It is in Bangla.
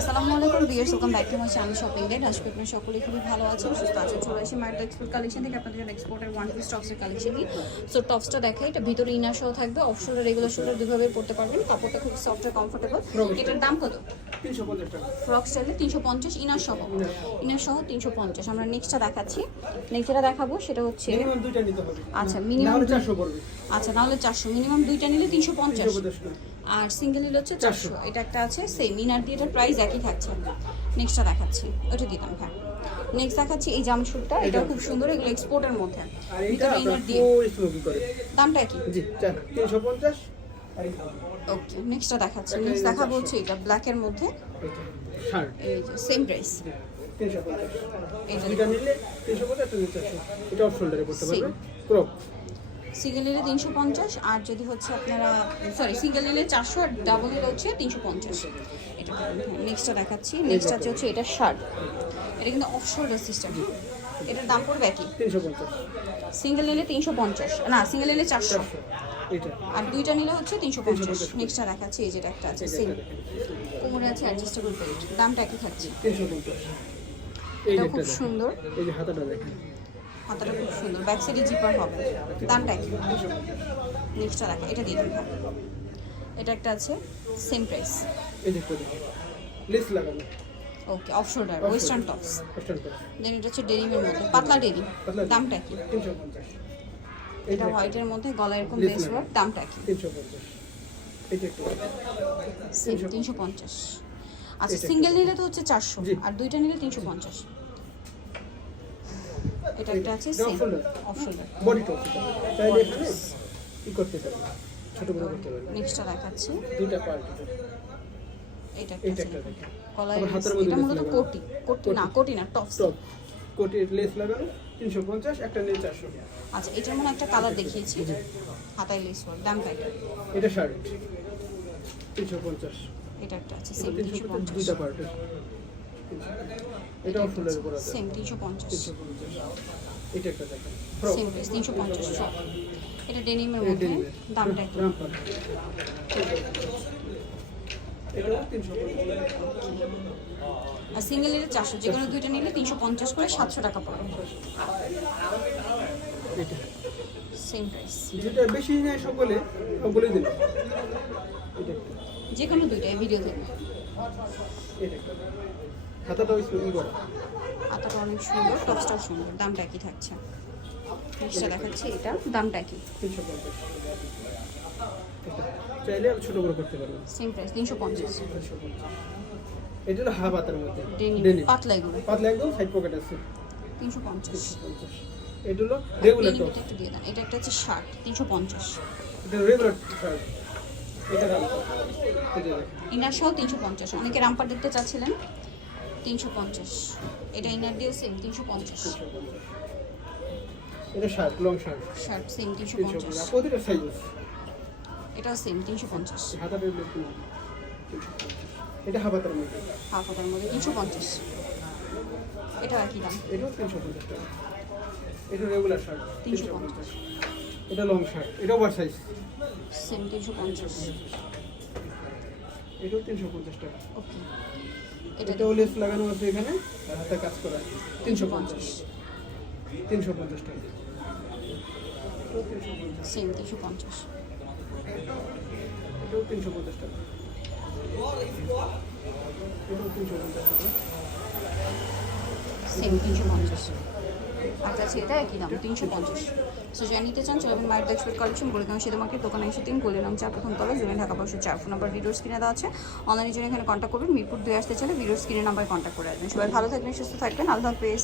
আসসালামু আলাইকুম viewers welcome back to my channel shopping day আজকে আপনারা সকলে খুবই ভালো আছেন সুস্থ আছেন। চলে আসি মায়ের এক্সপোর্ট কালেকশন থেকে আপনাদের জন্য এক্সপোর্টের ওয়ান পিস টপসের কালেকশন নিই সো টপসটা দেখাই এটা ভিতরে ইনার সহ থাকবে অফ শোল্ডার রেগুলার শোল্ডার দুভাবে পড়তে পারবেন। কাপড়টা খুব সফট আর কমফোর্টেবল এটার দাম কত? ফ্রক স্টাইলে তিনশো পঞ্চাশ ইনার সহ ইনার সহ তিনশো পঞ্চাশ। আমরা নেক্সটটা দেখাচ্ছি। নেক্সট যেটা দেখাবো সেটা হচ্ছে আচ্ছা মিনিমাম আচ্ছা তাহলে চারশো। মিনিমাম দুইটা নিলে তিনশো পঞ্চাশ। আর সিঙ্গেল নিলে হচ্ছে চারশো। এটা একটা আছে সেম ইনার দিয়ে এটার প্রাইস একই থাকছে নেক্সটটা দেখাচ্ছি ওটা দিতাম হ্যাঁ। নেক্সট দেখাচ্ছি এই জামশুটটা এটা খুব সুন্দর এগুলো এক্সপোর্টের মধ্যে। ভিতরে ইনার দিয়ে। দামটা কি জি ওকে নেক্সটটা দেখাচ্ছি। নেক্সট দেখাবো হচ্ছে এটা ব্ল্যাকের মধ্যে। এই যে সেম প্রাইস দুইটা নিলে তিনশো পঞ্চাশ তুমি চারশো। এটা অফ শোল্ডারে করতে পারবে। ক্রপ সিঙ্গেল নিলে তিনশো পঞ্চাশ আর যদি হচ্ছে আপনারা সরি সিঙ্গেল নিলে চারশো আর ডাবল নিলে হচ্ছে তিনশো পঞ্চাশ। এটা নেক্সটটা দেখাচ্ছি। নেক্সট আছে হচ্ছে এটা শার্ট এটা কিন্তু অফ শোল্ডার সিস্টেম এটার দাম পড়বে একই। তিনশো পঞ্চাশ। সিঙ্গেল নিলে তিনশো পঞ্চাশ। না সিঙ্গেল নিলে চারশো। আর দুইটা নিলে হচ্ছে তিনশো পঞ্চাশ। নেক্সটটা দেখাচ্ছি এই যেটা একটা আছে সেম কোমরে আছে অ্যাডজাস্টেবল বেল্ট দামটা একই থাকছে। তিনশো পঞ্চাশ। এটা খুব সুন্দর। এই যে হাতাটা দেখেন। হাতাটা খুব সুন্দর ব্যাক সাইডে জিপার হবে। দামটা একই। নেক্সটটা দেখা এটা দিয়ে দিন এটা একটা আছে same price okay off shoulder western tops then এটা হচ্ছে ডেনিমের মধ্যে পাতলা ডেনিম। দামটা কি এটা হোয়াইটের মধ্যে গলা এরকম বেস। ওয়ার্ক দামটা কি তিনশো পঞ্চাশ। আচ্ছা সিঙ্গেল নিলে তো হচ্ছে চারশো। আর দুইটা নিলে তিনশো পঞ্চাশ। এটা একটা আছে এটা same off shoulder। Off shoulder body top চাইলে এখানে কি করতে পারবে ছোট করে করতে পারবে নেক্সটটা দেখাচ্ছি। দুইটা পার্ট এটা। এইটা একটা। মধ্যে এটা মূলত কোটি। কোটি না কোটি। না টপস টপ কোটির লেস লাগানো তিনশো পঞ্চাশ একটা নিয়ে চারশো আচ্ছা এটার মনে একটা কালার দেখিয়েছি। হাতায় লেস ওয়ার্ক দাম কত এটা শার্ট। তিনশো পঞ্চাশ। এটা একটা আছে এটা সেম তিনশো তিনশো পঞ্চাশ। পঞ্চাশ দুইটা পার্টের এটা ফুলের উপর আছে। সেম তিনশো পঞ্চাশ। তিনশো পঞ্চাশ। এটা একটা দেখেন। সেম প্রাইস তিনশো পঞ্চাশ সব এটা ডেনিমের মধ্যে দামটা পঞ্চাশ। আর সিঙ্গেল নিলে চারশো যে কোনো দুইটা নিলে তিনশো পঞ্চাশ করে সাতশো টাকা পড়ে। এটা। সেম প্রাইস যেটা বেশি নেয় সকলে সকলে একটা। যে কোনো দুইটা ভিডিও থেকে ওই করা হাতাটা অনেক সুন্দর টপসটাও সুন্দর দামটা একই থাকছে। দেখাচ্ছি এটা দামটা কি তিনশো পঞ্চাশ চাইলে আর ছোটো করে করতে পারবেন সেম প্রাইস তিনশো পঞ্চাশ। এটা হলো হাফ হাতের মধ্যে ডেনিম ডেনিম পাতলা এগুলো। পাতলা একদম সাইড পকেট আছে। তিনশো পঞ্চাশ। এটা হলো রেগুলার টপ ডেনিমটা দিয়ে দেন এটা একটা হচ্ছে শার্ট তিনশো পঞ্চাশ। এটা রেগুলার শার্ট ইনার সহ তিনশো পঞ্চাশ অনেকে রামপার দেখতে চাচ্ছিলেন। তিনশো পঞ্চাশ এটা ইনার দিয়েও সেম তিনশো পঞ্চাশ এটা shirt long shirt shirt same তিনশো তিনশো পঞ্চাশ পঞ্চাশ প্রতিটা সাইজ এটাও সেম তিনশো পঞ্চাশ এটা হাফ হাতের মধ্যে হাফ হাতার মধ্যে তিনশো পঞ্চাশ এটাও একই দাম এটাও তিনশো পঞ্চাশ টাকা এটা রেগুলার শার্ট 350 এটা লং শার্ট এটা ওভার সাইজ সেম তিনশো পঞ্চাশ এটাও তিনশো পঞ্চাশ টাকা ওকে এটা এটাও লেস লাগানো আছে এখানে আর হাতে কাজ করা তিনশো পঞ্চাশ। তিনশো পঞ্চাশ টাকা। সেম তিনশো পঞ্চাশ। এটাও তিনশো পঞ্চাশ টাকা। এটাও তিনশো পঞ্চাশ টাকা। সেম তিনশো পঞ্চাশ। আচ্ছা আছে এটা একই দাম, তিনশো পঞ্চাশ। সো যারা নিতে চান চলবেন মায়ের এক্সপোর্ট কালেকশন বলে সে মার্কেট দোকানে এসে তিন নাম চা প্রথম তলা জুড়ে ঢাকা পাঁচশো চার ফোন নাম্বার ভিডিওর স্ক্রিনে দেওয়া আছে। অনলাইনের জন্য এখানে কন্ট্যাক্ট করবেন, মিরপুর দুই আসতে চাইলে ভিডিওর স্ক্রিনের নাম্বার কন্ট্যাক্ট করে আসবেন। সবাই ভালো থাকবেন, সুস্থ থাকবেন, আল্লাহ হাফেজ।